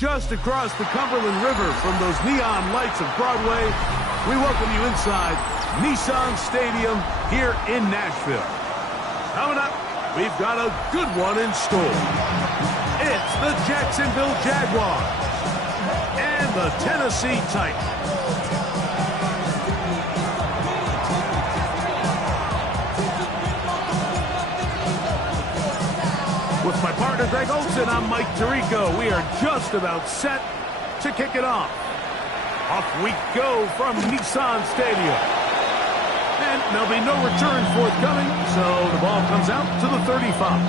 just across the Cumberland River from those neon lights of Broadway. We welcome you inside Nissan Stadium here in Nashville. Coming up, we've got a good one in store. It's the Jacksonville Jaguars and the Tennessee Titans. With my partner Greg Olson, I'm Mike Tirico. We are just about set to kick it off. Off we go from Nissan Stadium. And there'll be no return forthcoming, so the ball comes out to the 35.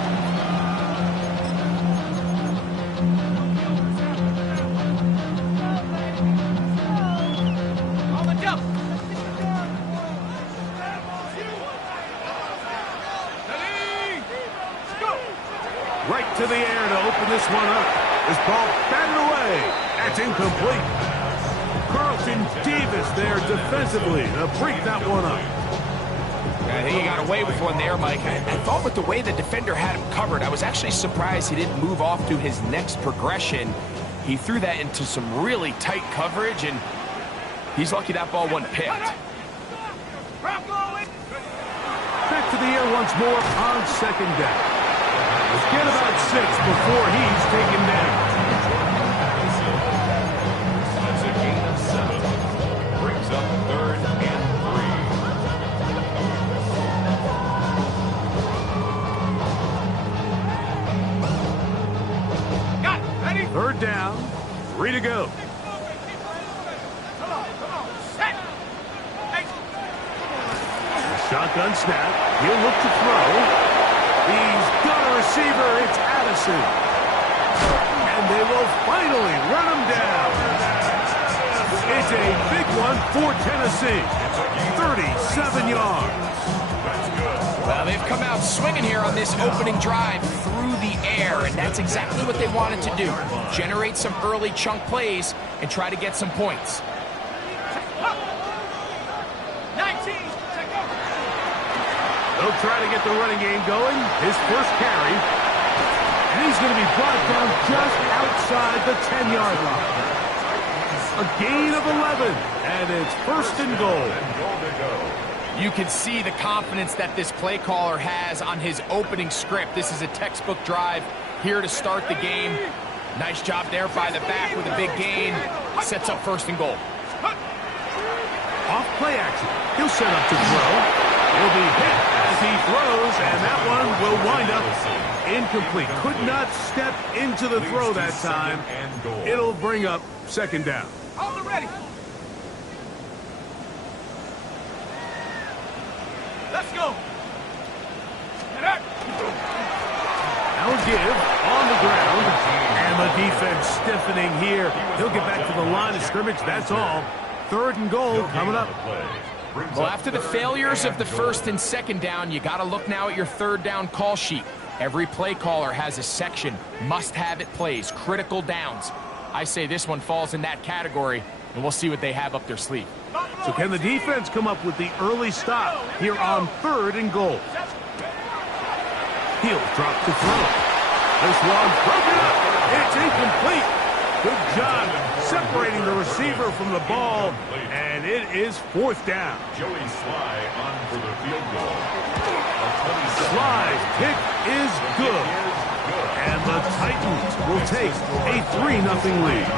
Right to the air to open this one up. This ball batted away. That's incomplete. Carlton Davis there defensively to break that one up. I think he got away with one there, Mike. I thought with the way the defender had him covered, I was actually surprised he didn't move off to his next progression. He threw that into some really tight coverage, and he's lucky that ball wasn't picked. Back to the air once more on second down. Let's get about 6 before he's taken down. That's a gain of 7. Brings up 3rd and 3. Got it. Ready? 3rd down. 3 to go. Come on. Set. Hey. Shotgun snap. He'll look to throw. He's got a receiver. It's Addison. And they will finally run him down. It's a big one for Tennessee. 37 yards. Well, they've come out swinging here on this opening drive through the air, and that's exactly what they wanted to do. Generate some early chunk plays and try to get some points. 19. They'll try to get the running game going. His first carry. And he's going to be brought down just outside the 10-yard line. A gain of 11. And it's 1st and goal. You can see the confidence that this play caller has on his opening script. This is a textbook drive here to start the game. Nice job there by the back with a big gain. Sets up 1st and goal. Off play action. He'll set up to throw. He'll be hit as he throws, and that one will wind up incomplete. Could not step into the throw that time. It'll bring up 2nd down. Hold it ready. Let's go. Now give on the ground, and the defense stiffening here. He'll get back to the line of scrimmage. That's all. 3rd and goal coming up. Well, after the failures of the 1st and 2nd down, you got to look now at your 3rd down call sheet. Every play caller has a section, must-have-it plays, critical downs. I say this one falls in that category, and we'll see what they have up their sleeve. So can the defense come up with the early stop here on 3rd and goal? He'll drop to throw. This one broken up. It's incomplete. Good job separating the receiver from the ball, and it is 4th down. Joey Sly on for the field goal. Sly's kick is good, and the Titans will take a 3-0 lead.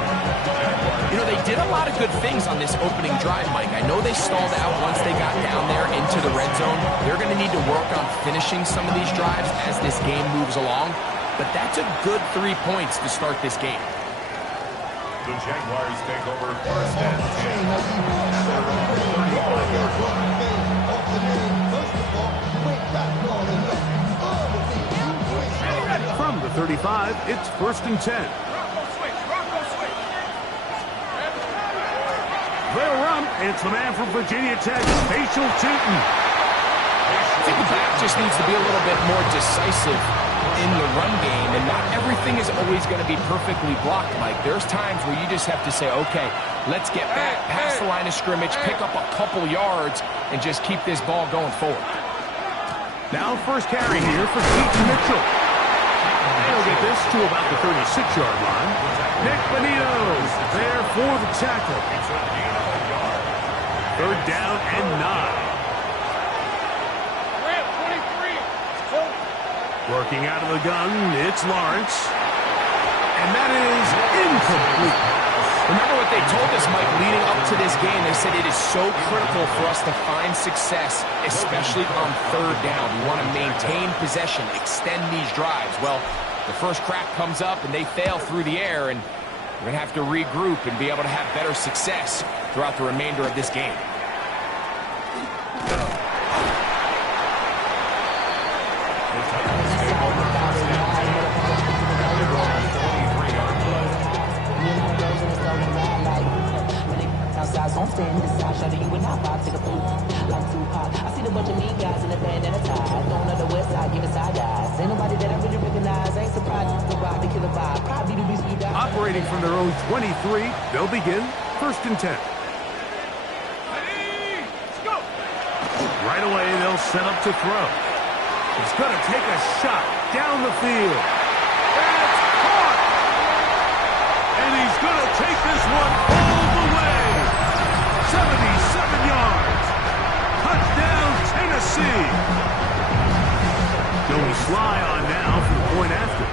You know, they did a lot of good things on this opening drive, Mike. I know they stalled out once they got down there into the red zone. They're going to need to work on finishing some of these drives as this game moves along, but that's a good 3 points to start this game. The Jaguars take over 1st and 10. From the 35, it's 1st and 10. They'll run. It's the man from Virginia Tech, Facial Tootin. I think the back just needs to be a little bit more decisive in the run game, and not everything is always going to be perfectly blocked, Mike. There's times where you just have to say, okay, let's get back past the line of scrimmage, pick up a couple yards, and just keep this ball going forward. Now first carry here for Keaton Mitchell. And a They'll get this to about the 36-yard line. Nick Bonito there for the tackle. Third down and 9. Working out of the gun, it's Lawrence. And that is incomplete. Remember what they told us, Mike, leading up to this game. They said it is so critical for us to find success, especially on third down. We want to maintain possession, extend these drives. Well, the first crack comes up and they fail through the air, and we're going to have to regroup and be able to have better success throughout the remainder of this game. I'm staying this side, shawty, you and I vibe to the pool. Like Tupac, I see the bunch of mean guys in the band and a tie. Going on the west side, giving side eyes. Ain't nobody that I really recognize. Ain't surprised to rock the killer vibe. Probably the reason you die. Operating from their own 23, they'll begin first and 10. Right away, they'll set up to throw. He's going to take a shot down the field. That's caught! And he's going to take this one all the way. 77 yards. Touchdown, Tennessee. Joey Sly on now for the point after.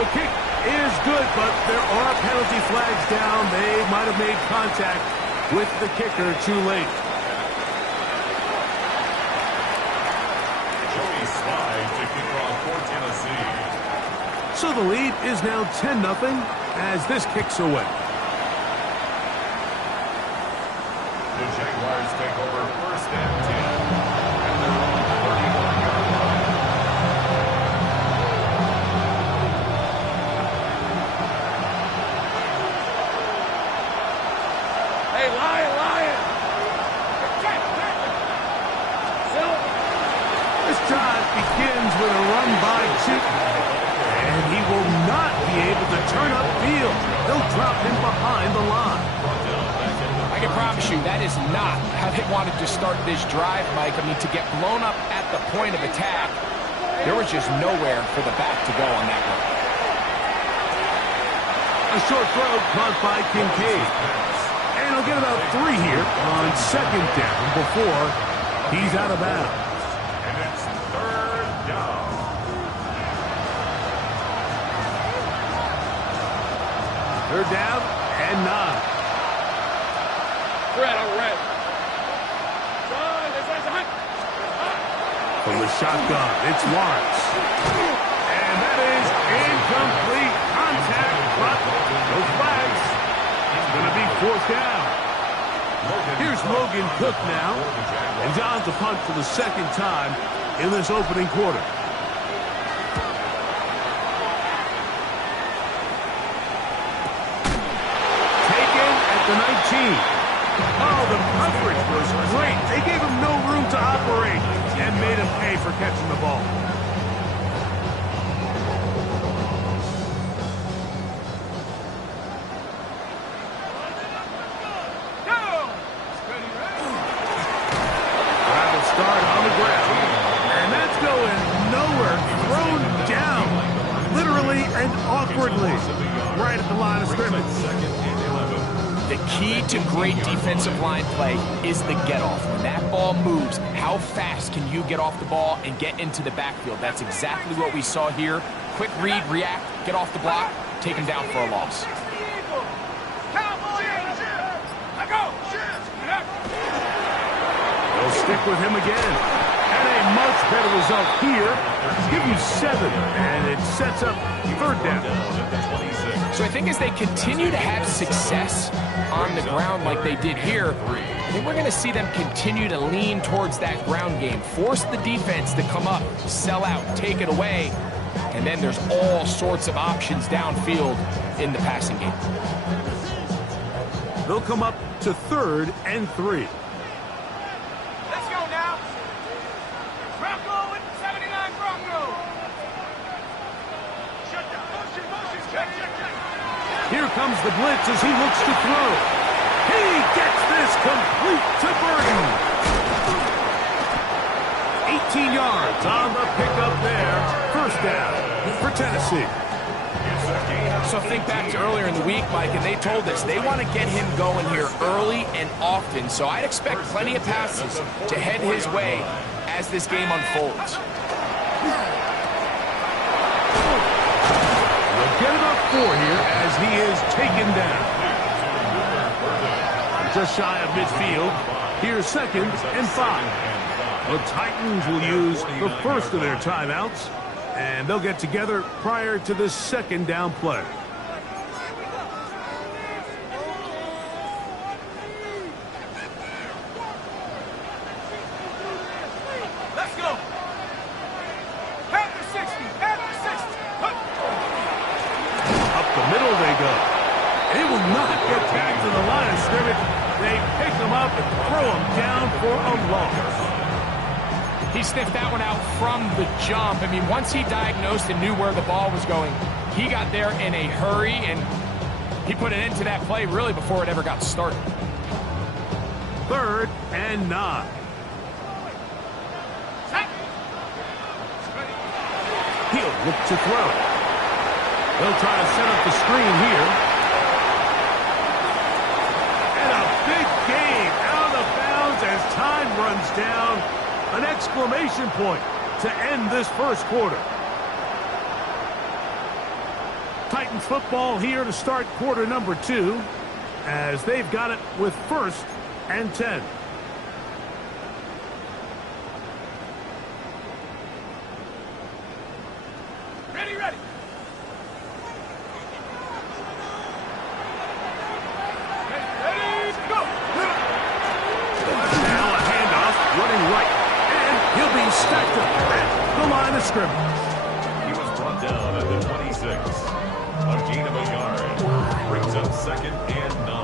The kick is good, but there are penalty flags down. They might have made contact with the kicker too late. Joey Sly to kick off for Tennessee. So the lead is now 10-0 as this kicks away. The Jaguars take over first and 10 at their own 31-yard line. Hey, Lion! This drive begins with a run by Chip. And he will not be able to turn upfield. They'll drop him behind the line. I can promise you that is not how they wanted to start this drive, Mike. I mean, to get blown up at the point of attack, there was just nowhere for the back to go on that one. A short throw caught by Kincaid. And he'll get about 3 here on second down before he's out of bounds. And it's third down. Third down and 9. Red. From the shotgun, it's Lawrence. And that is incomplete contact, but no flags. It's going to be fourth down. Here's Logan Cook now. And John's to punt for the second time in this opening quarter. Taken at the 19. Oh, the coverage was great. They gave him no room to operate and made him pay for catching the ball. Travel start on the ground. And that's going nowhere. Thrown down. Literally and awkwardly. Right at the line of scrimmage. The key to great defensive line play is the get-off. When that ball moves, how fast can you get off the ball and get into the backfield? That's exactly what we saw here. Quick read, react, get off the block, take him down for a loss. They'll stick with him again. And a much better result here. Give him 7, and it sets up third down. So I think as they continue to have success on the ground like they did here, I think we're going to see them continue to lean towards that ground game, force the defense to come up, sell out, take it away, and then there's all sorts of options downfield in the passing game. They'll come up to 3rd and 3. Let's go now. Bronco with 79 Bronco. Shut down. Motion. Check. Here comes the blitz as he looks to throw. He gets this complete to Burton. 18 yards on the pickup there. First down for Tennessee. So think back to earlier in the week, Mike, and they told us they want to get him going here early and often. So I'd expect plenty of passes to head his way as this game unfolds. We'll get about 4 here as he is taken down. Just shy of midfield. Here's 2nd and 5. The Titans will use the first of their timeouts, and they'll get together prior to this 2nd down play. Let's go. Panther 60. Panther 60. Up the middle they go. They will not get back to the line of scrimmage. They pick them up and throw them down for a loss. He sniffed that one out from the jump. I mean, once he diagnosed and knew where the ball was going, he got there in a hurry, and he put an end to that play really before it ever got started. 3rd and 9. He'll look to throw. They'll try to set up the screen here. And a big game out of bounds as time runs down. An exclamation point to end this first quarter. Titans football here to start quarter number 2 as they've got it with 1st and 10. Ready, ready. Ready, go. Now a handoff running right. And he'll be stacked up at the line of scrimmage. He was brought down at the 26. A gain of a yard. Brings up 2nd and 9.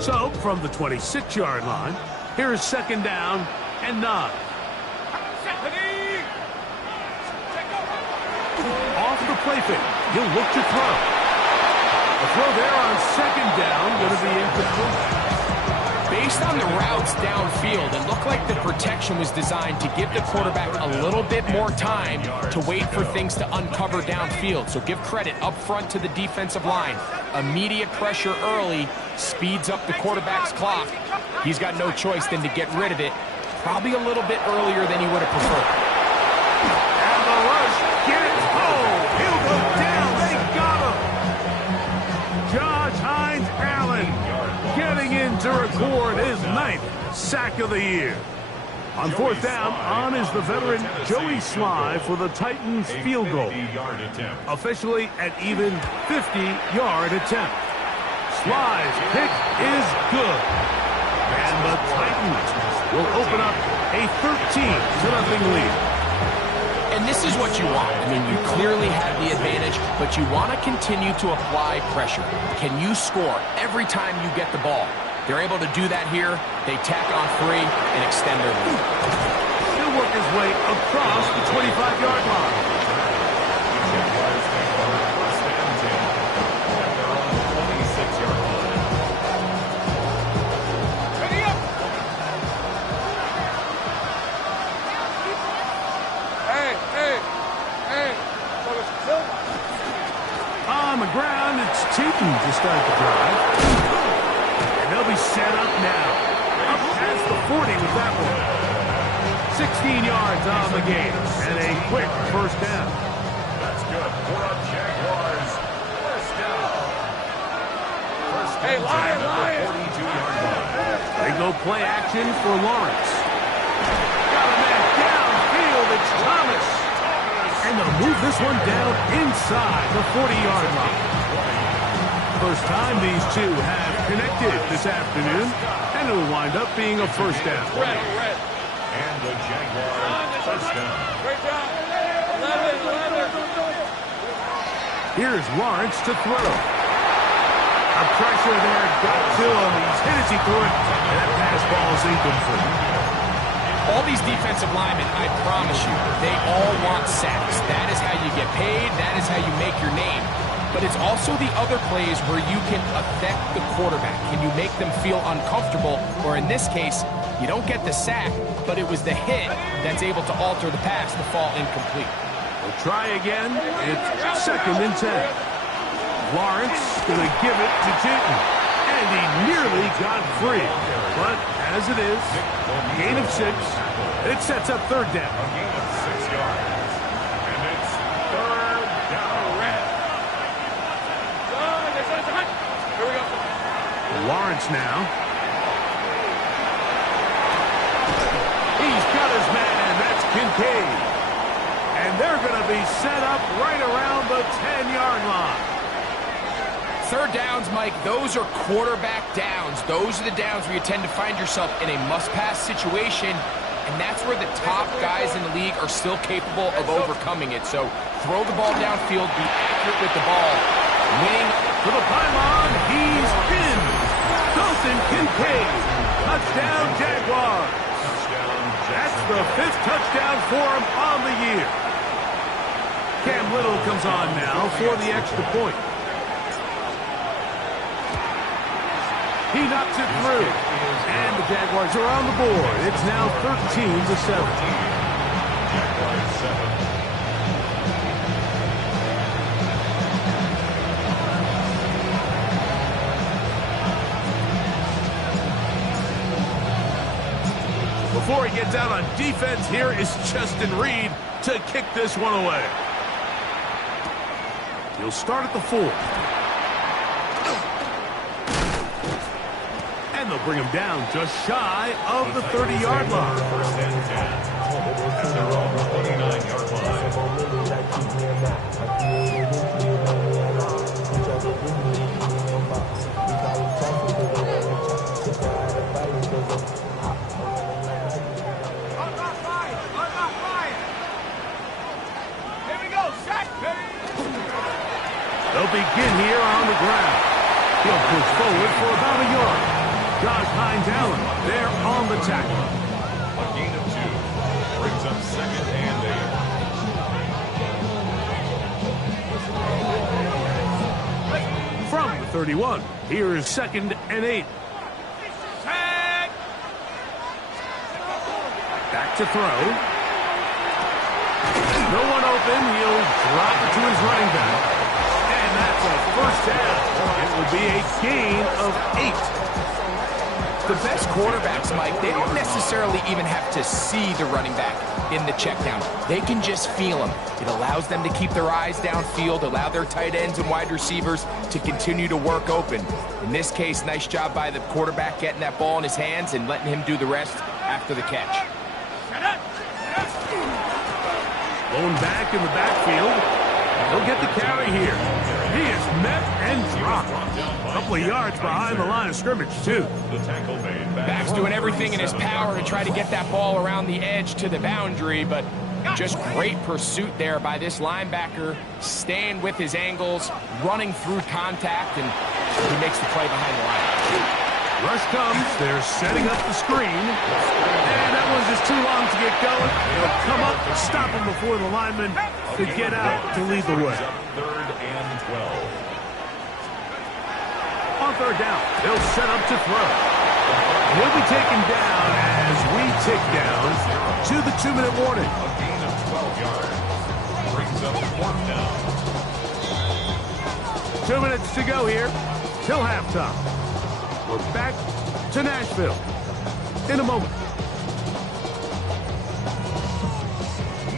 So, from the 26-yard line, here is 2nd down and 9. Off the play fake. He'll look to throw. The throw there on 2nd down going to be incomplete. Based on the routes downfield, it looked like the protection was designed to give the quarterback a little bit more time to wait for things to uncover downfield. So give credit up front to the defensive line. Immediate pressure early speeds up the quarterback's clock. He's got no choice than to get rid of it, probably a little bit earlier than he would have preferred. And the rush, get it. Oh, he'll go down. They got him. Josh Hines Allen getting in to record his 9th sack of the year. On 4th down, on is the veteran Joey Sly for the Titans field goal. Officially an even 50-yard attempt. Sly's pick is good. And the Titans will open up a 13-0 lead. And this is what you want. I mean, you clearly have the advantage, but you want to continue to apply pressure. Can you score every time you get the ball? They're able to do that here. They tack on 3 and extend their lead. He'll work his way across the 25-yard line. On the ground, it's Tayton to start the drive. And they'll be set up now. Up past the 40 with that one. 16 yards on the game. And a quick first down. That's good for a Jaguars. First down. Hey, Lion. 42-yard line. They go play action for Lawrence. Got a man downfield. It's Thomas. And they'll move this one down inside the 40-yard line. First time these two have connected this afternoon, and it will wind up being a first down. And the Jaguars first down. Great job. 11. Here's Lawrence to throw. A pressure there got to him. He's hit as he threw it, and that pass ball is incomplete. All these defensive linemen, I promise you, they all want sacks. That is how you get paid. That is how you make your name. but it's also the other plays where you can affect the quarterback. Can you make them feel uncomfortable? Or in this case, you don't get the sack, but it was the hit that's able to alter the pass to fall incomplete. We'll try again. It's 2nd and 10. Lawrence going to give it to Jayton. And he nearly got free. But as it is, gain of 6. It sets up 3rd down. A gain of 6 yards. And it's 3rd down. Here we go. Lawrence now. He's got his man. That's Kincaid. And they're going to be set up right around the 10-yard line. 3rd downs, Mike, those are quarterback downs. Those are the downs where you tend to find yourself in a must-pass situation, and that's where the top guys in the league are still capable of overcoming it. So throw the ball downfield, be accurate with the ball. Winning to the pylon, he's in. Dalton Kincaid. Touchdown, Jaguars. That's the 5th touchdown for him on the year. Cam Little comes on now for the extra point. He knocks it through. And the Jaguars are on the board. It's now 13-7. Jaguars 7. Before he gets out on defense, here is Justin Reed to kick this one away. He'll start at the 4. And they'll bring him down just shy of the 30-yard line. 1st and 10. At their own 29-yard They'll begin here on the ground. He'll push forward for about a yard. Josh Hines Allen there on the tackle. A gain of 2. Brings up 2nd and 8. From the 31, here is 2nd and 8. Back to throw. No one open. He'll drop it to his running back. And that's a 1st down. It will be a gain of 8. the best quarterbacks, Mike, they don't necessarily even have to see the running back in the check down. They can just feel him. It allows them to keep their eyes downfield, allow their tight ends and wide receivers to continue to work open. In this case, nice job by the quarterback getting that ball in his hands and letting him do the rest after the catch. Blown back in the backfield. He'll get the carry here. He is met and dropped. A couple of yards behind the line of scrimmage, too. Back's doing everything in his power to try to get that ball around the edge to the boundary, but just great pursuit there by this linebacker, staying with his angles, running through contact, and he makes the play behind the line. Rush comes. They're setting up the screen. And that one's just too long to get going. They'll come up and stop him before the lineman to get out to lead the way. 3rd and 12. On 3rd down, they'll set up to throw. He'll be taken down as we tick down to the 2-minute warning. A gain of 12 yards. Brings up 4th down. 2 minutes to go here till halftime. We're back to Nashville in a moment.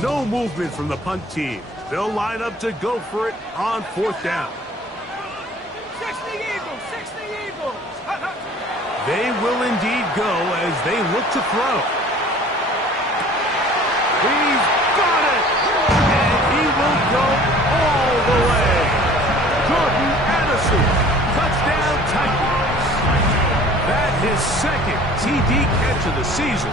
No movement from the punt team. They'll line up to go for it on 4th down. 60 Eagles, 60 Eagles. They will indeed go as they look to throw. He's got it! And he will go all the way. Jordan Addison, touchdown Titans. That his 2nd TD catch of the season.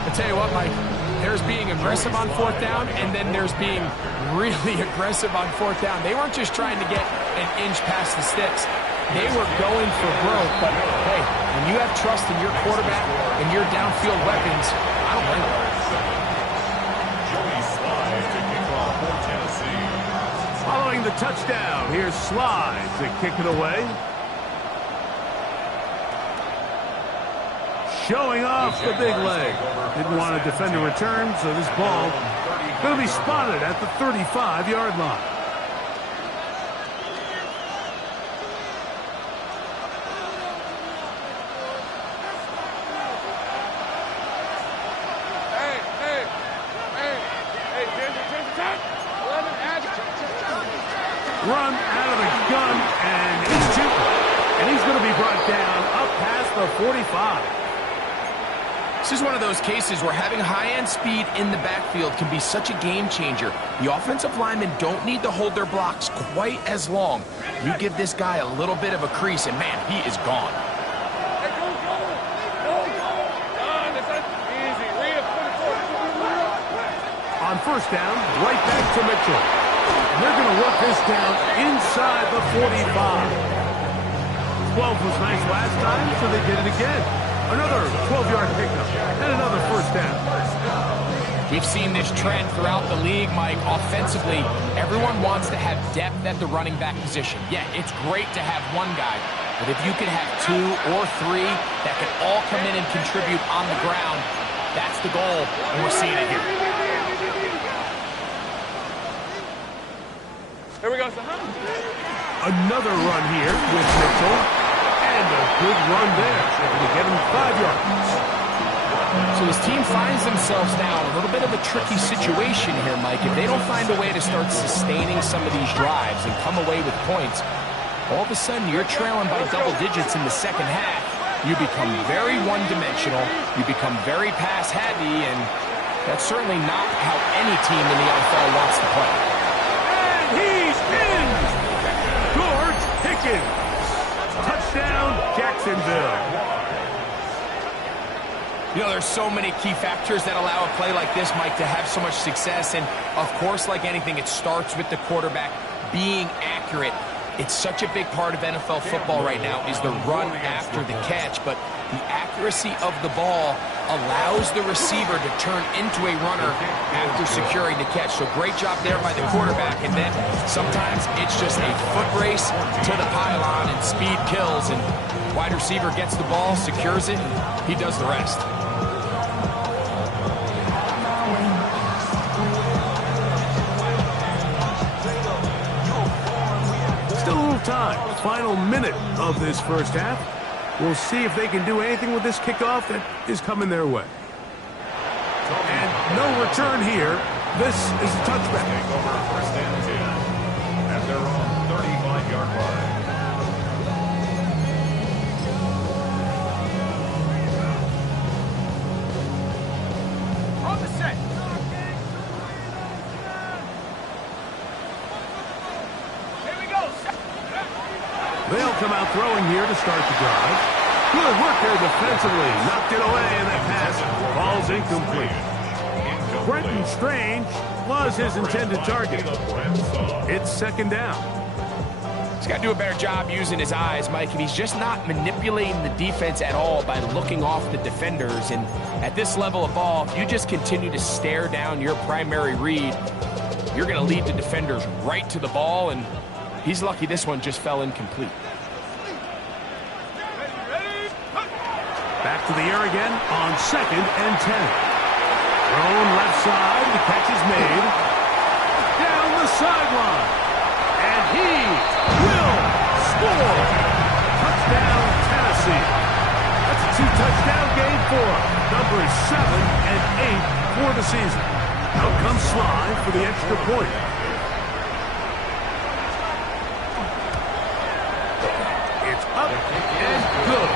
I tell you what, Mike, there's being aggressive on 4th down, and then there's being really aggressive on 4th down. They weren't just trying to get an inch past the sticks. They were going for broke, but hey, when you have trust in your quarterback and your downfield weapons, I don't blame them. Joey Slye to kick off for Tennessee. the touchdown. Here's Slide to kick it away. Showing off the big leg. Didn't want a defender return, so this ball going to be spotted at the 35-yard line. Run out of the gun, and he's shooting. And he's going to be brought down up past the 45. This is one of those cases where having high-end speed in the backfield can be such a game changer. The offensive linemen don't need to hold their blocks quite as long. You give this guy a little bit of a crease, and man, he is gone. On first down, right back to Mitchell. They're going to work this down inside the 45. 12 was nice last time, so they did it again. Another 12-yard pickup and another first down. We've seen this trend throughout the league, Mike. Offensively, everyone wants to have depth at the running back position. Yeah, it's great to have one guy, but if you can have 2 or 3 that can all come in and contribute on the ground, that's the goal, and we're seeing it here. Here we go, Another run here with Mitchell. And a good run there. Able to get him 5 yards. So his team finds themselves now in a little bit of a tricky situation here, Mike. If they don't find a way to start sustaining some of these drives and come away with points, all of a sudden you're trailing by double digits in the second half. You become very one-dimensional. You become very pass-heavy, and that's certainly not how any team in the NFL wants to play. And he's in! George Pickens. Touchdown, Jacksonville. You know, there's so many key factors that allow a play like this, Mike, to have so much success. And, of course, like anything, it starts with the quarterback being accurate. It's such a big part of NFL football right now is the run after the catch. But the accuracy of the ball allows the receiver to turn into a runner after securing the catch. So great job there by the quarterback. And then sometimes it's just a foot race to the pylon and speed kills. And wide receiver gets the ball, secures it, and he does the rest. Still a little time. Final minute of this first half. We'll see if they can do anything with this kickoff that is coming their way. And no return here. This is a touchback. Take over first and 10 at their own 35-yard line. On the set. Here we go. They'll come out throwing here to start the drive. Good work there defensively. Knocked it away, and that pass falls incomplete. Brenton Strange was his intended target. It's second down. He's got to do a better job using his eyes, Mike, and he's just not manipulating the defense at all by looking off the defenders. And at this level of ball, if you just continue to stare down your primary read, you're going to lead the defenders right to the ball, and he's lucky this one just fell incomplete. Back to the air again on 2nd and 10. Thrown left side. The catch is made. Down the sideline. And he will score. Touchdown, Tennessee. That's a 2-touchdown game for numbers 7 and 8 for the season. Out comes Sly for the extra point. It's up and good.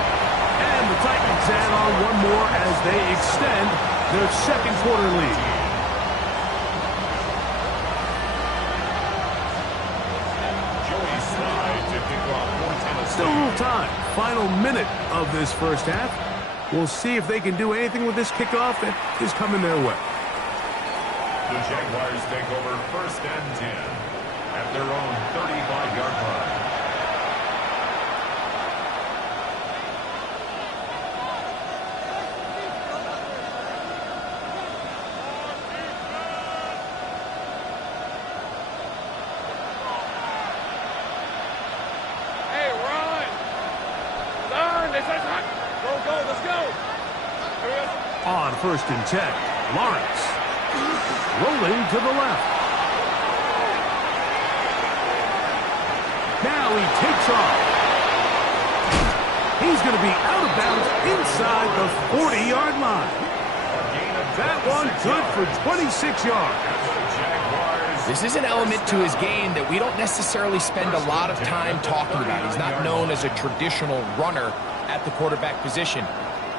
And the Titans add on one more as they extend their second quarter lead. Joey Slide to kick off for Tennessee. Still a little time. Final minute of this first half. We'll see if they can do anything with this kickoff that is coming their way. The Jaguars take over first and 10 at their own 35-yard line. Go, go, let's go. On 1st and 10, Lawrence. Rolling to the left. Now he takes off. He's going to be out of bounds inside the 40-yard line. That one good for 26 yards. This is an element to his game that we don't necessarily spend a lot of time talking about. He's not known as a traditional runner at the quarterback position.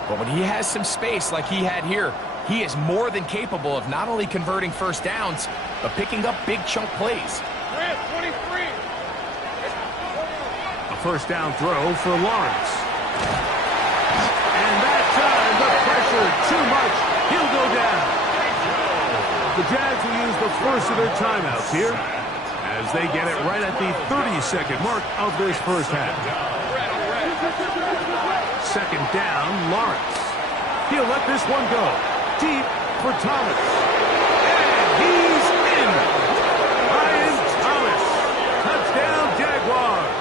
But when he has some space like he had here, he is more than capable of not only converting first downs, but picking up big chunk plays. 23. A first down throw for Lawrence. And that time, the pressure too much. He'll go down. The Jags will use the first of their timeouts here as they get it right at the 30-second mark of this first half. Second down, Lawrence. He'll let this one go. Deep for Thomas. And he's in. Ryan Thomas. Touchdown, Jaguars.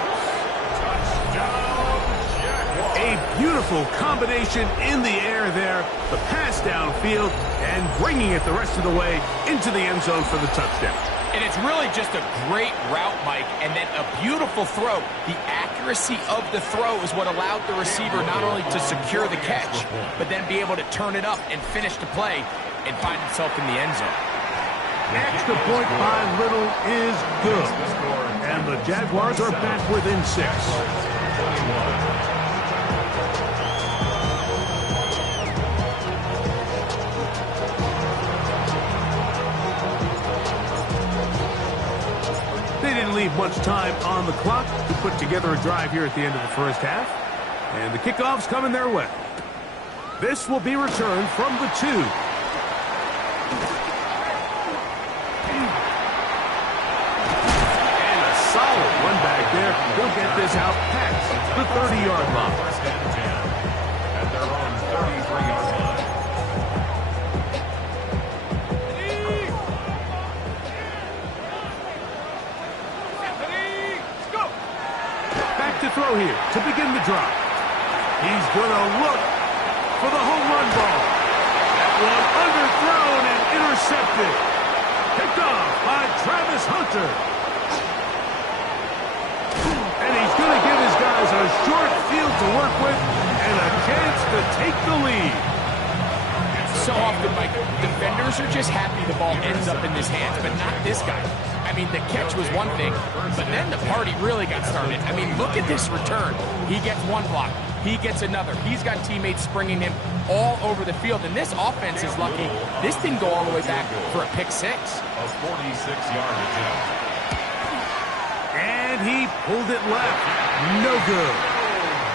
A beautiful combination in the air there. The pass downfield and bringing it the rest of the way into the end zone for the touchdown. And it's really just a great route, Mike, and then a beautiful throw. The accuracy of the throw is what allowed the receiver not only to secure the catch, but then be able to turn it up and finish the play and find himself in the end zone. Extra point by Little is good. And the Jaguars are back within 6. They didn't leave much time on the clock to put together a drive here at the end of the first half. And the kickoff's coming their way. This will be returned from the 2. And a solid run back there. He'll get this out past the 30-yard line. First and 10 at their own 33-yard line. To throw here to begin the drive. He's going to look for the home run ball. That one underthrown and intercepted. Picked off by Travis Hunter. And he's going to give his guys a short field to work with and a chance to take the lead. So often, Mike, defenders are just happy the ball ends up in his hands, but not this guy. I mean, the catch was one thing, but then the party really got started. I mean, look at this return. He gets one block. He gets another. He's got teammates springing him all over the field, and this offense is lucky. This didn't go all the way back for a pick 6. A 46-yard attempt. And he pulled it left. No good.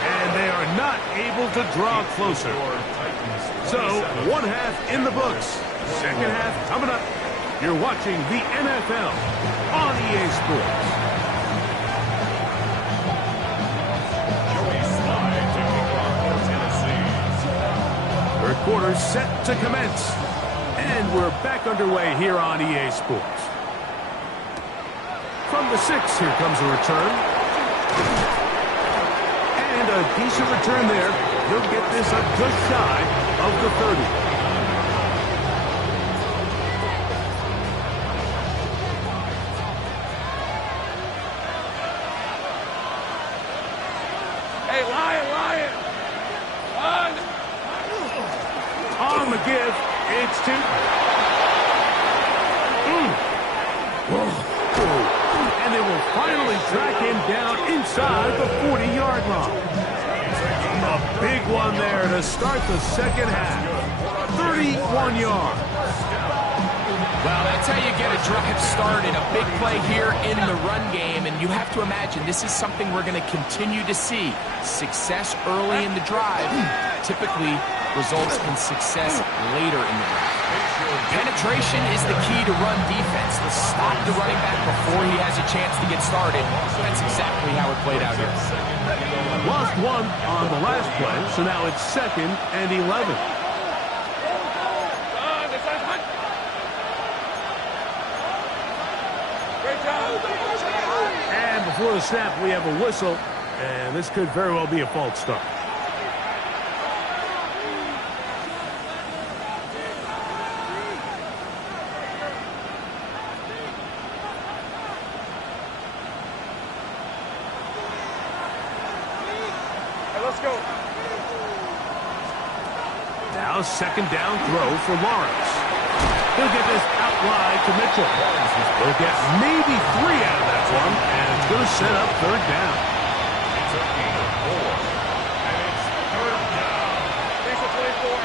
And they are not able to draw closer. So, one half in the books. Second half coming up. You're watching the NFL on EA Sports. Joey Slye taking off for Tennessee. Third quarter set to commence. And we're back underway here on EA Sports. From the 6, here comes a return. And a decent return there. He'll get this up just shy of the 30. On the give, it's 2. And they will finally track him down inside the 40-yard line. A big one there to start the second half. 31 yards. Well, that's how you get a drive started. A big play here in the run game, and you have to imagine this is something we're going to continue to see. Success early in the drive typically results in success later in the drive. Penetration is the key to run defense. To stop the running back before he has a chance to get started. That's exactly how it played out here. Lost one on the last play, so now it's 2nd and 11. And before the snap, we have a whistle, and this could very well be a false start. Now second down throw for Lawrence. He'll get this out wide to Mitchell. He'll get maybe 3 out of that one, and it's going to set up third down. It's a gain of 4. And it's third down. Thanks for 24.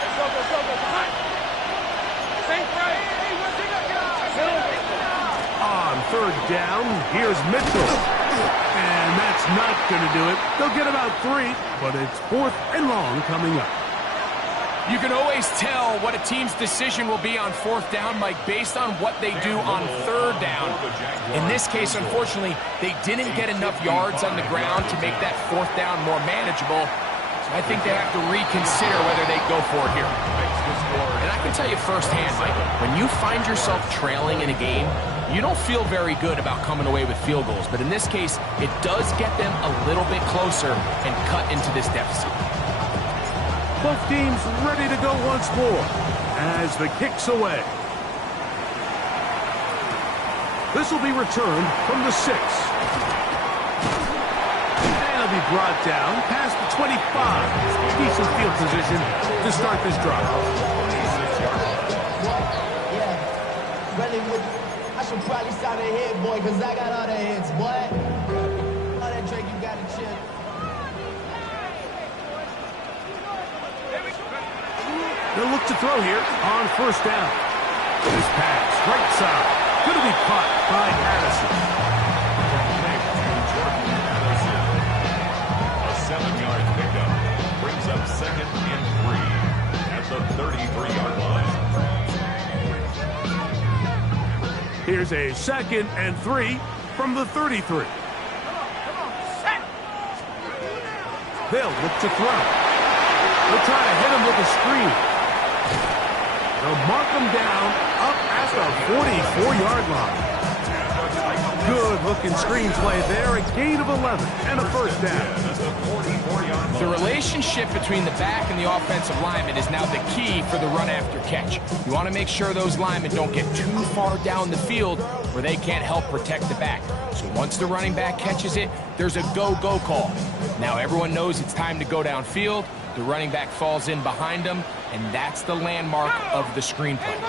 Let's go, go, go, go. Behind. Same right. Hey, where's he got guys? On third down, here's Mitchell. And that's not going to do it. They'll get about 3, but it's 4th and long coming up. You can always tell what a team's decision will be on 4th down, Mike, based on what they do on 3rd down. In this case, unfortunately, they didn't get enough yards on the ground to make that 4th down more manageable. So I think they have to reconsider whether they go for it here. And I can tell you firsthand, Mike, when you find yourself trailing in a game, you don't feel very good about coming away with field goals. But in this case, it does get them a little bit closer and cut into this deficit. Both teams ready to go once more as the kick's away. This will be returned from the 6. And it'll be brought down past the 25. Decent field position to start this drive. I should probably start a hit, boy, because I got all the hits, boy. All that Drake, you got to chill. They'll look to throw here on first down. This pass, right side, going to be caught by Addison. A 7-yard pickup brings up 2nd and 3 at the 33-yard line. Here's a 2nd and 3 from the 33. They'll look to throw. They'll try to hit him with a screen. They'll mark him down up at the 44-yard line. Good-looking screen play there. A gain of 11 and a first down. The relationship between the back and the offensive lineman is now the key for the run after catch. You want to make sure those linemen don't get too far down the field where they can't help protect the back. So once the running back catches it, there's a go-go call. Now everyone knows it's time to go downfield. The running back falls in behind him, and that's the landmark of the screenplay.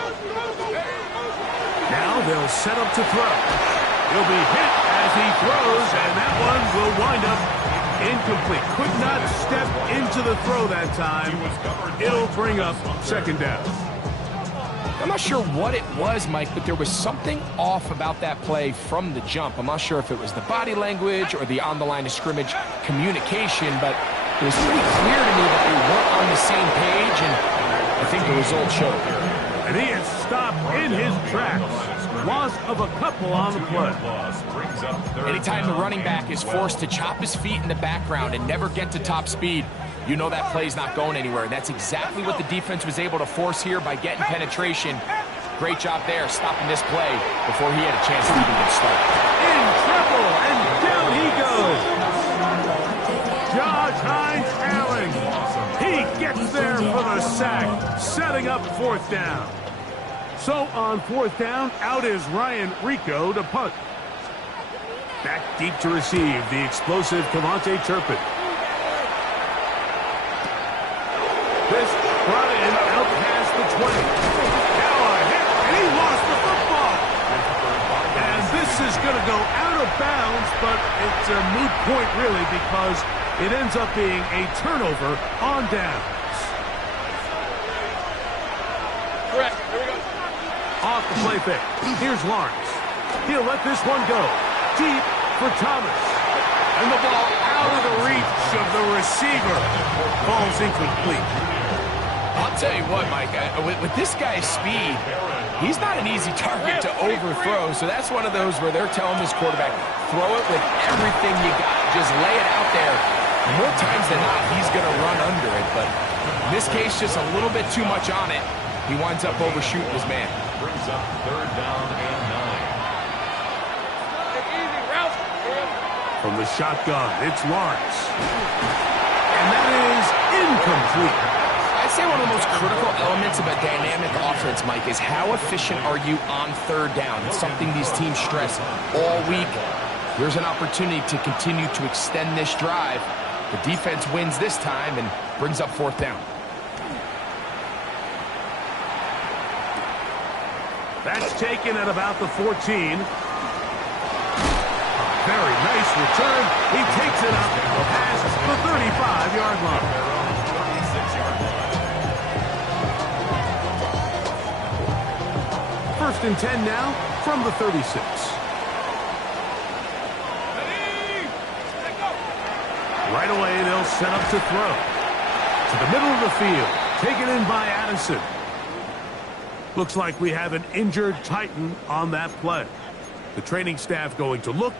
Now they'll set up to throw. He'll be hit as he throws, and that one will wind up incomplete. Could not step into the throw that time. It'll bring up second down. I'm not sure what it was, Mike, but there was something off about that play from the jump. I'm not sure if it was the body language or the on-the-line of scrimmage communication, but it was pretty clear to me that they weren't on the same page, and I think the result showed. And he is stopped in his tracks. Loss of a couple on the play. Anytime the running back is forced to chop his feet in the background and never get to top speed, you know that play's not going anywhere. And that's exactly what the defense was able to force here by getting penetration. Great job there, stopping this play before he had a chance to even get started. In trouble, and down he goes. Josh Hines-Allen. He gets there for the sack, setting up fourth down. So on fourth down, out is Ryan Rico to punt. Back deep to receive the explosive KaVontae Turpin. This brought in out past the 20. Now a hit, and he lost the football. And this is going to go out of bounds, but it's a moot point really because it ends up being a turnover on downs. Correct. Here we go. Off the play fake. Here's Lawrence. He'll let this one go. Deep for Thomas. And the ball out of the reach of the receiver. Ball's incomplete. I'll tell you what, Mike, with this guy's speed, he's not an easy target to overthrow. So that's one of those where they're telling this quarterback, throw it with everything you got. Just lay it out there. And more times than not, he's going to run under it. But in this case, just a little bit too much on it. He winds up overshooting his man. Brings up third down and 9. Take it easy, Ralph. From the shotgun, it's Lawrence. And that is incomplete. I'd say one of the most critical elements of a dynamic offense, Mike, is how efficient are you on third down? It's something these teams stress all week. Here's an opportunity to continue to extend this drive. The defense wins this time and brings up 4th down. That's taken at about the 14. Very nice return. He takes it up past the 35-yard line. First and 10 now from the 36. Right away, they'll set up to throw. To the middle of the field. Taken in by Addison. Looks like we have an injured Titan on that play. The training staff going to look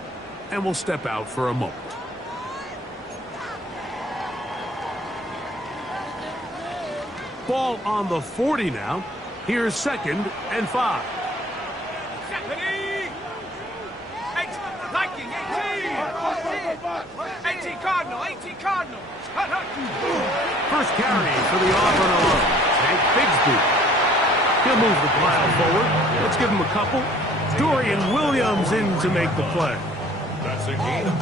and will step out for a moment. Ball on the 40 now. Here's 2nd and 5. First carry for the Auburn alone. Tank Bigsby. He'll move the pile forward. Let's give him a couple. Dorian Williams in to make the play.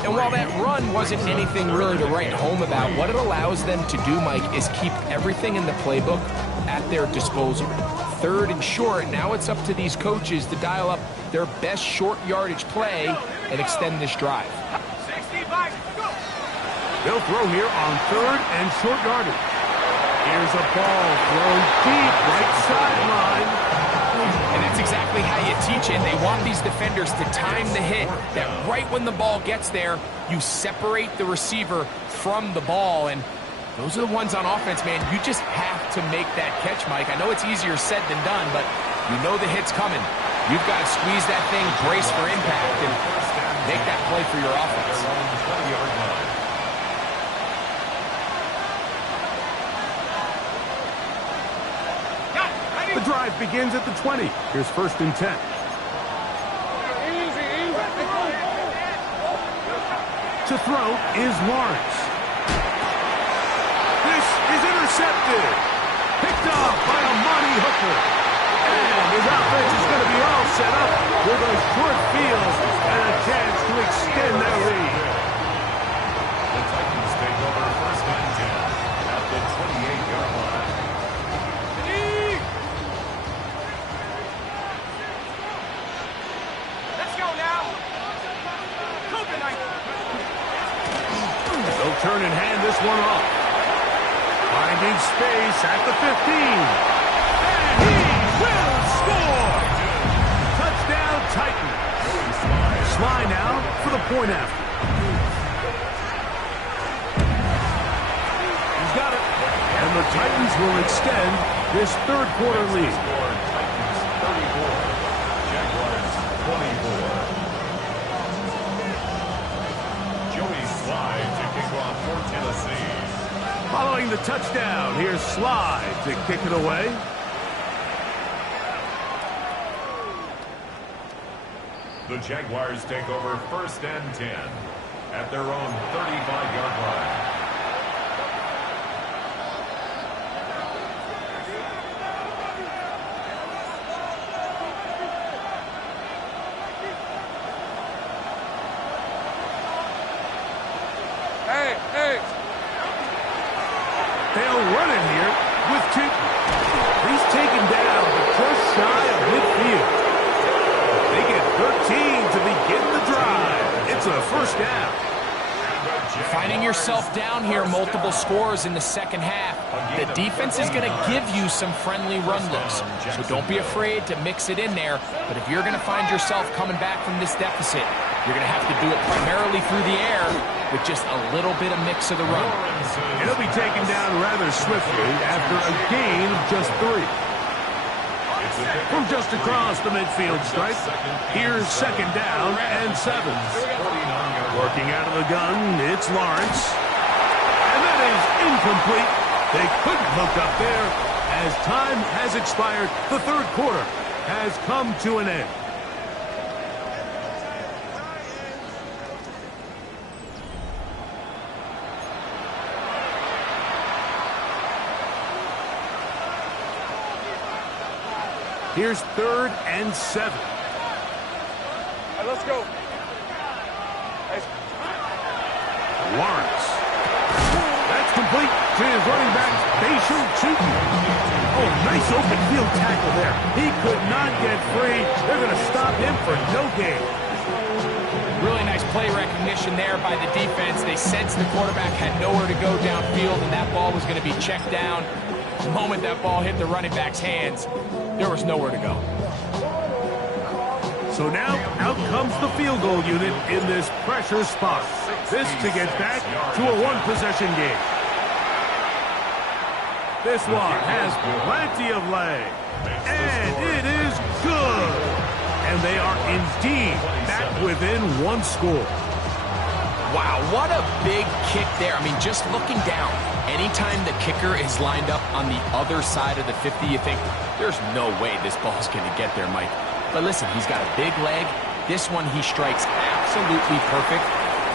And while that run wasn't anything really to write home about, what it allows them to do, Mike, is keep everything in the playbook at their disposal. 3rd and short, now it's up to these coaches to dial up their best short yardage play and extend this drive. They'll throw here on 3rd and short yardage. Here's a ball thrown deep right sideline. And that's exactly how you teach it. They want these defenders to time the hit, that right when the ball gets there, you separate the receiver from the ball. And those are the ones on offense, man. You just have to make that catch, Mike. I know it's easier said than done, but you know the hit's coming. You've got to squeeze that thing, brace for impact, and make that play for your offense. The drive begins at the 20. Here's 1st and 10. To throw is Lawrence. This is intercepted. Picked up by Amani Hooker. And his offense is going to be all set up with a short field and a chance to extend their lead. The Titans take over 1st and 10 at the 28-yard line. They'll turn and hand this one off. Finding space at the 15. And he will score! Touchdown, Titan. Sly now for the point after. He's got it. And the Titans will extend this 3rd quarter lead. Titans 34, Jaguars 24. Joey Sly to kick off for Tennessee. Following the touchdown, here's Sly to kick it away. The Jaguars take over 1st and 10 at their own 35-yard line. They'll run it here with Tinton. He's taken down just shy of midfield. They get 13 to begin the drive. It's a 1st down. Finding yourself down here, multiple scores in the 2nd half. The defense is going to give you some friendly run looks, so don't be afraid to mix it in there. But if you're going to find yourself coming back from this deficit, you're going to have to do it primarily through the air with just a little bit of mix of the run. And he'll be taken down rather swiftly after a gain of just 3. From just across the midfield stripe, here's 2nd down and 7. Working out of the gun, it's Lawrence. And that is incomplete. They couldn't hook up there as time has expired. The 3rd quarter has come to an end. Here's 3rd and 7. Right, let's go. Lawrence complete to his running back, Bashal Chutin. Oh, nice open field tackle there. He could not get free. They're going to stop him for no gain. Really nice play recognition there by the defense. They sensed the quarterback had nowhere to go downfield, and that ball was going to be checked down. The moment that ball hit the running back's hands, there was nowhere to go. So now, out comes the field goal unit in this pressure spot. This to get back to a one-possession game. This one has plenty of leg, and it is good. And they are indeed back within one score. Wow, what a big kick there. I mean, just looking down, anytime the kicker is lined up on the other side of the 50, you think, there's no way this ball's going to get there, Mike. But listen, he's got a big leg. This one he strikes absolutely perfect.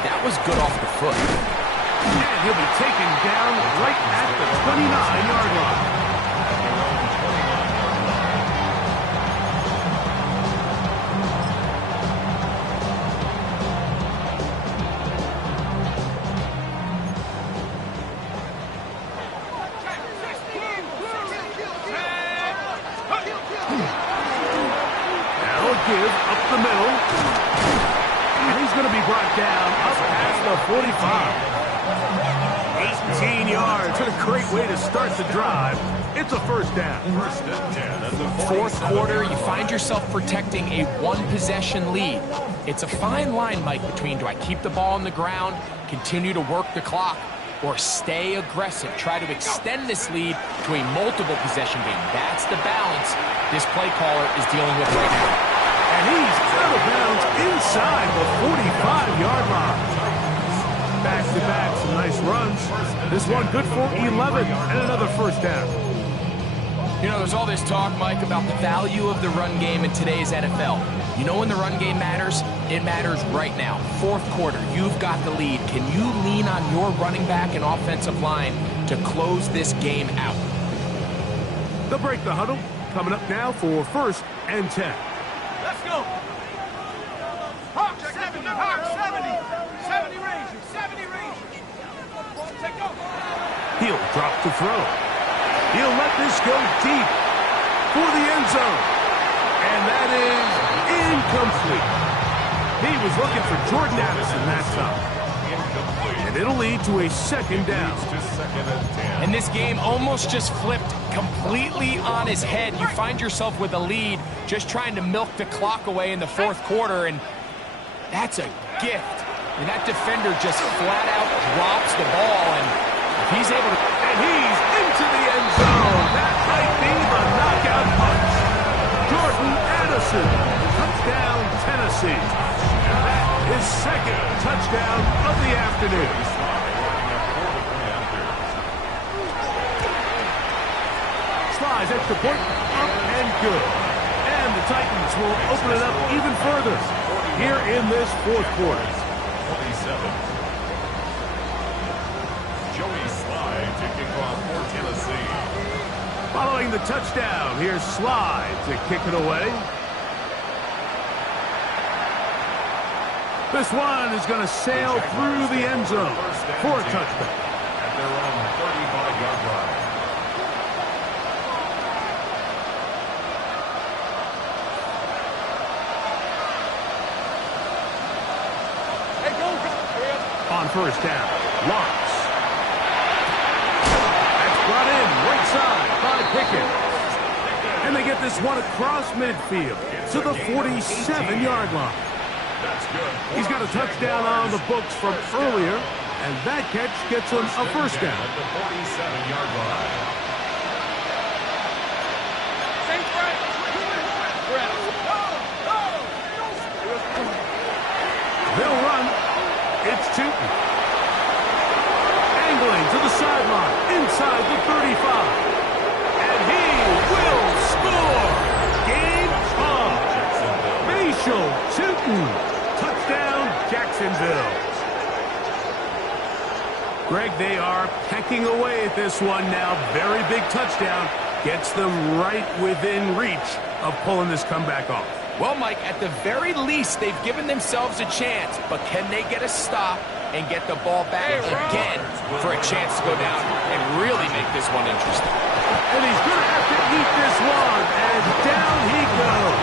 That was good off the foot. And he'll be taken down right at the 29-yard line. Give up the middle. And he's going to be brought down up past the 45. 18 yards. What a great way to start the drive. It's a first down. First and 10 at the 47. Fourth quarter, you find yourself protecting a one-possession lead. It's a fine line, Mike, between do I keep the ball on the ground, continue to work the clock, or stay aggressive, try to extend this lead to a multiple possession game. That's the balance this play caller is dealing with right now. And he's out of bounds inside the 45-yard line. Back-to-back, some nice runs. This one good for 11 and another first down. You know, there's all this talk, Mike, about the value of the run game in today's NFL. You know when the run game matters? It matters right now. Fourth quarter, you've got the lead. Can you lean on your running back and offensive line to close this game out? They'll break the huddle. Coming up now for first and 10. Let's go. Hawk 70, Hawk 70. 70 range, 70 range. Take off. He'll drop the throw. He'll let this go deep for the end zone. And that is incomplete. He was looking for Jordan Addison that time. And it'll lead to a second down. And this game almost just flipped completely on his head. You find yourself with a lead, just trying to milk the clock away in the fourth quarter, and that's a gift. And that defender just flat out drops the ball, and if he's able to... And he's into the end zone. That might be the knockout punch. Jordan Addison, touchdown Tennessee. And that is second touchdown of the afternoon. Slides extra point, up and good. And the Titans will open it up even further here in this fourth quarter. 27. Joey Slye to kick off for Tennessee. Following the touchdown, here's Slye to kick it away. This one is going to sail through the end zone for a touchdown. At their own 35-yard line. On first down, Lawrence. That's brought in right side by Pickett. And they get this one across midfield to the 47-yard line. That's good. He's got a touchdown on the books from earlier, and that catch gets him a first down. At the 47-yard line. They'll run. It's Chutin. Angling to the sideline, inside the 35. And he will score. Game on. Bashal Chutin. Touchdown, Jacksonville. Greg, they are pecking away at this one now. Very big touchdown. Gets them right within reach of pulling this comeback off. Well, Mike, at the very least, they've given themselves a chance, but can they get a stop and get the ball back again for a chance to go down and really make this one interesting. And he's going to have to eat this one, and down he goes.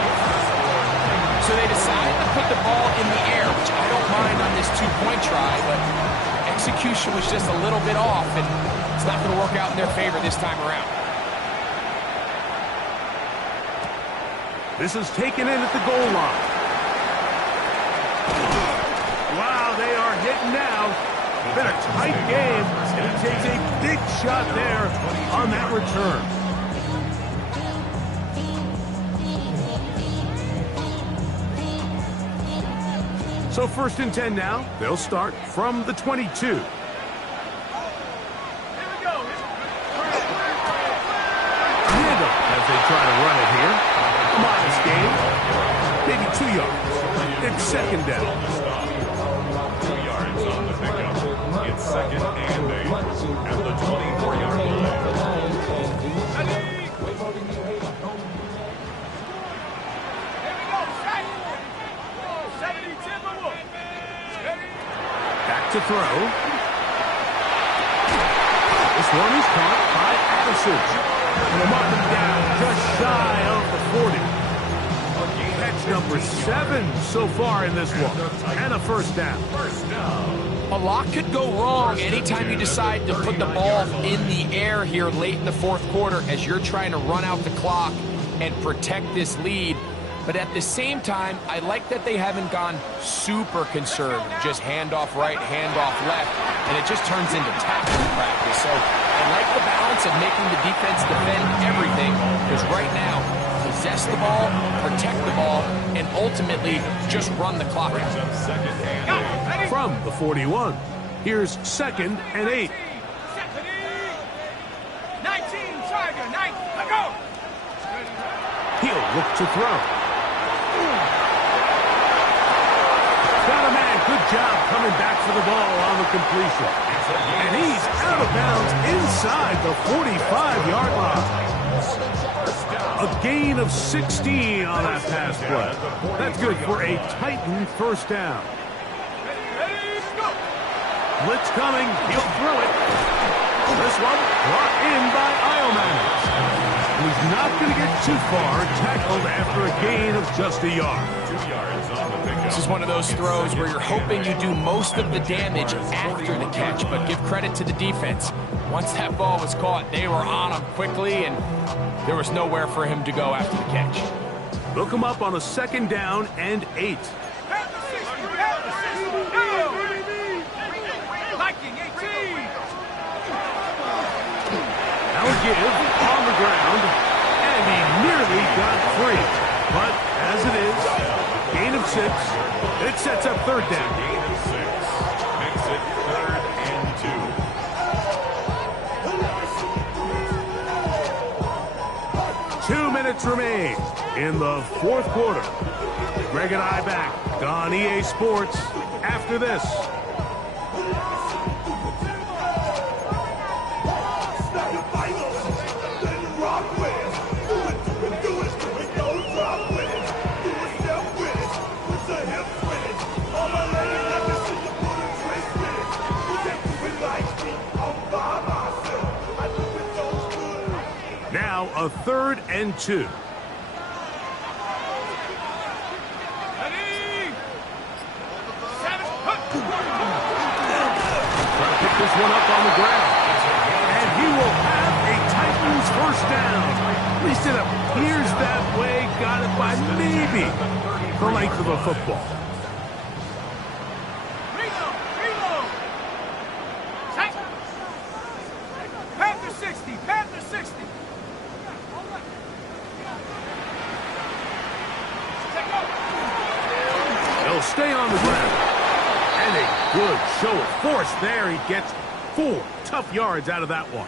So they decided to put the ball in the air, which I don't mind on this two-point try, but execution was just a little bit off, and it's not going to work out in their favor this time around. This is taken in at the goal line. Wow, they are hitting now. Been a tight game, and he takes a big shot there on that return. So 1st and 10 now. They'll start from the 22. Here we go. Handoff as they try to run it here. Modest game. Maybe 2 yards. It's 2nd down. 2 yards on the pickup. It's 2nd and 8 at the 24-yard line. Back to throw. This one is caught by Addison. And him up and down, just shy of the 40. Catch number 7 so far in this one. And a 1st down. A lot could go wrong anytime you decide to put the ball in the air here late in the 4th quarter as you're trying to run out the clock and protect this lead. But at the same time, I like that they haven't gone super conservative. Just handoff right, handoff left, and it just turns into tackling practice. So I like the balance of making the defense defend everything, because right now, possess the ball, protect the ball, and ultimately just run the clock out. From the 41, here's 2nd and 8. 19, Tiger, 9, let go! He'll look to throw. Got a man, good job coming back for the ball on the completion. And he's out of bounds inside the 45-yard line. A gain of 16 on that pass play. That's good for a Titan 1st down. Blitz coming, he'll throw it. This one brought in by Iomanis. He's not going to get too far, tackled after a gain of just a yard. 2 yards on the pickup. This is one of those throws where you're hoping you do most of the damage after the catch, but give credit to the defense. Once that ball was caught, they were on him quickly, and there was nowhere for him to go after the catch. They'll come up on a 2nd down and 8. Now a give on the ground, and he nearly got free. But as it is, gain of 6, it sets up 3rd down. Gain of 6 makes it 3rd and 2. 2 minutes remain in the 4th quarter. Greg and I back on EA Sports after this. Now a 3rd and 2. Trying to pick this one up on the ground. And he will have a Titans 1st down. At least it appears that way. Got it by maybe the length of a football. Panther 60, Panther 60. He'll stay on the ground. And a good show of force there. He gets 4 tough yards out of that one.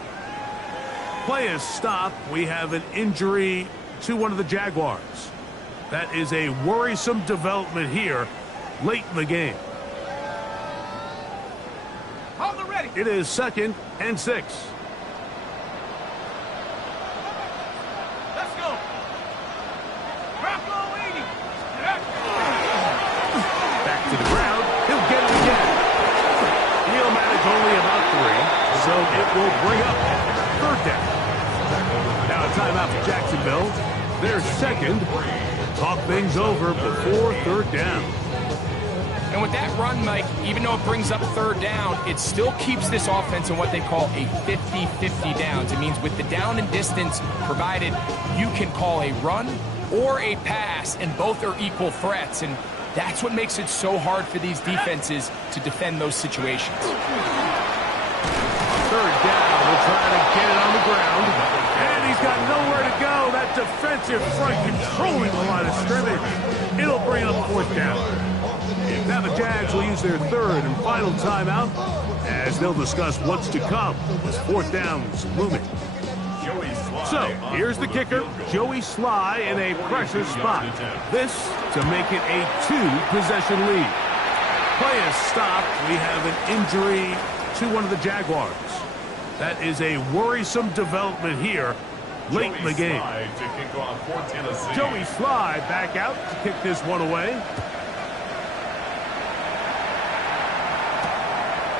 Play is stopped. We have an injury to one of the Jaguars. That is a worrisome development here late in the game. Hold it ready. It is 2nd and 6. Let's go. Bronco 80. Back to the ground. He'll get it again. it will bring up third down. Now a timeout for Jacksonville. Their second. Talk things over before third down. And with that run, Mike, even though it brings up third down, it still keeps this offense in what they call a 50-50 downs. It means with the down and distance provided, you can call a run or a pass, and both are equal threats. And that's what makes it so hard for these defenses to defend those situations. Third down, we'll try to get it on the ground. And he's got nowhere to go. That defensive front controlling the line of scrimmage. It'll bring up fourth down. Now the Jags will use their third and final timeout as they'll discuss what's to come as fourth down's looming. So, here's the kicker, Joey Sly in a pressure spot. This to make it a two-possession lead. Play is stopped. We have an injury to one of the Jaguars. That is a worrisome development here late in the game. Joey Sly back out to kick this one away.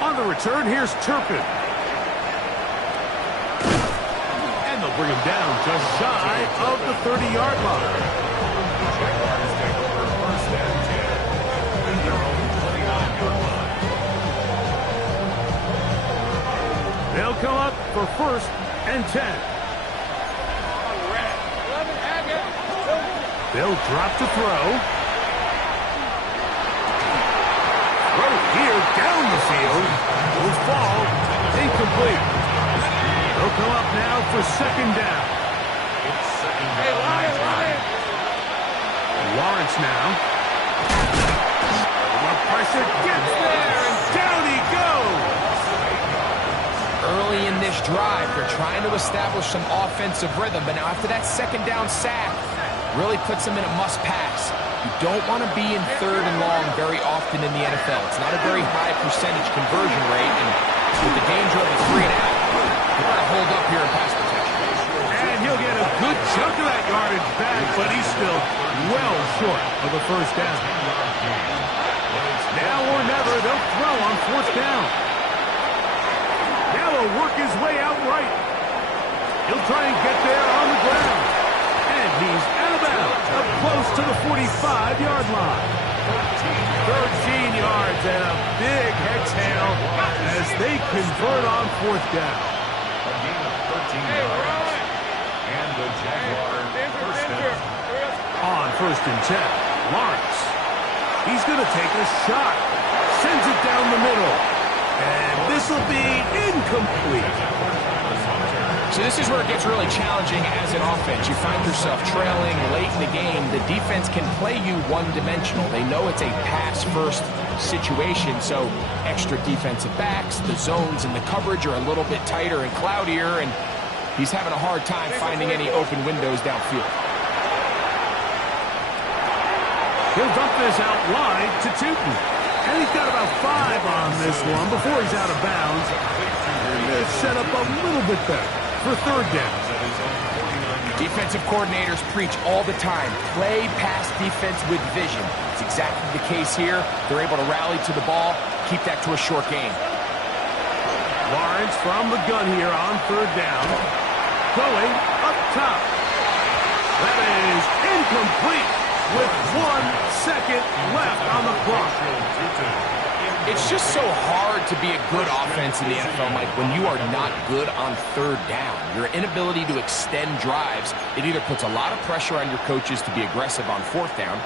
On the return, here's Turpin. And they'll bring him down just shy of the 30-yard line. Jaguars take over first and 10 at their own 29-yard line. They'll come up for first and 10. They'll drop to throw. Throw here down the field. Will fall incomplete. They'll come up now for second down. It's second down. Lawrence now. The pressure gets there, and down he goes. Early in this drive, they're trying to establish some offensive rhythm, but now after that second down sack, really puts them in a must-pass. You don't want to be in third and long very often in the NFL. It's not a very high percentage conversion rate, and with the danger of a 3 and out, you got to hold up here in pass protection. And he'll get a good chunk of that yardage back, but he's still well short of the first down. Now or never, they'll throw on fourth down. Now he'll work his way out right. He'll try and get there on the ground. And he's out of bounds, up close to the 45-yard line. 13 yards and a big exhale as they convert on fourth down. A gain of 13 yards. And the Jaguars first down. On first and 10, Lawrence. He's going to take a shot. Sends it down the middle. And this will be incomplete. So this is where it gets really challenging as an offense. You find yourself trailing late in the game. The defense can play you one-dimensional. They know it's a pass-first situation, so extra defensive backs, the zones and the coverage are a little bit tighter and cloudier, and he's having a hard time finding any open windows downfield. He'll dump this out wide to Tootin. And he's got about 5 on this one before he's out of bounds. And it's set up a little bit better for third down. Defensive coordinators preach all the time, play pass defense with vision. It's exactly the case here. They're able to rally to the ball, keep that to a short game. Lawrence from the gun here on third down. Going up top. That is incomplete with 1 second left on the clock. It's just so hard to be a good offense in the NFL, Mike, when you are not good on third down. Your inability to extend drives, it either puts a lot of pressure on your coaches to be aggressive on fourth down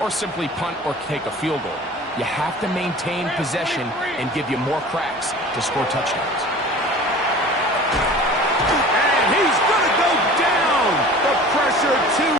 or simply punt or take a field goal. You have to maintain possession and give you more cracks to score touchdowns.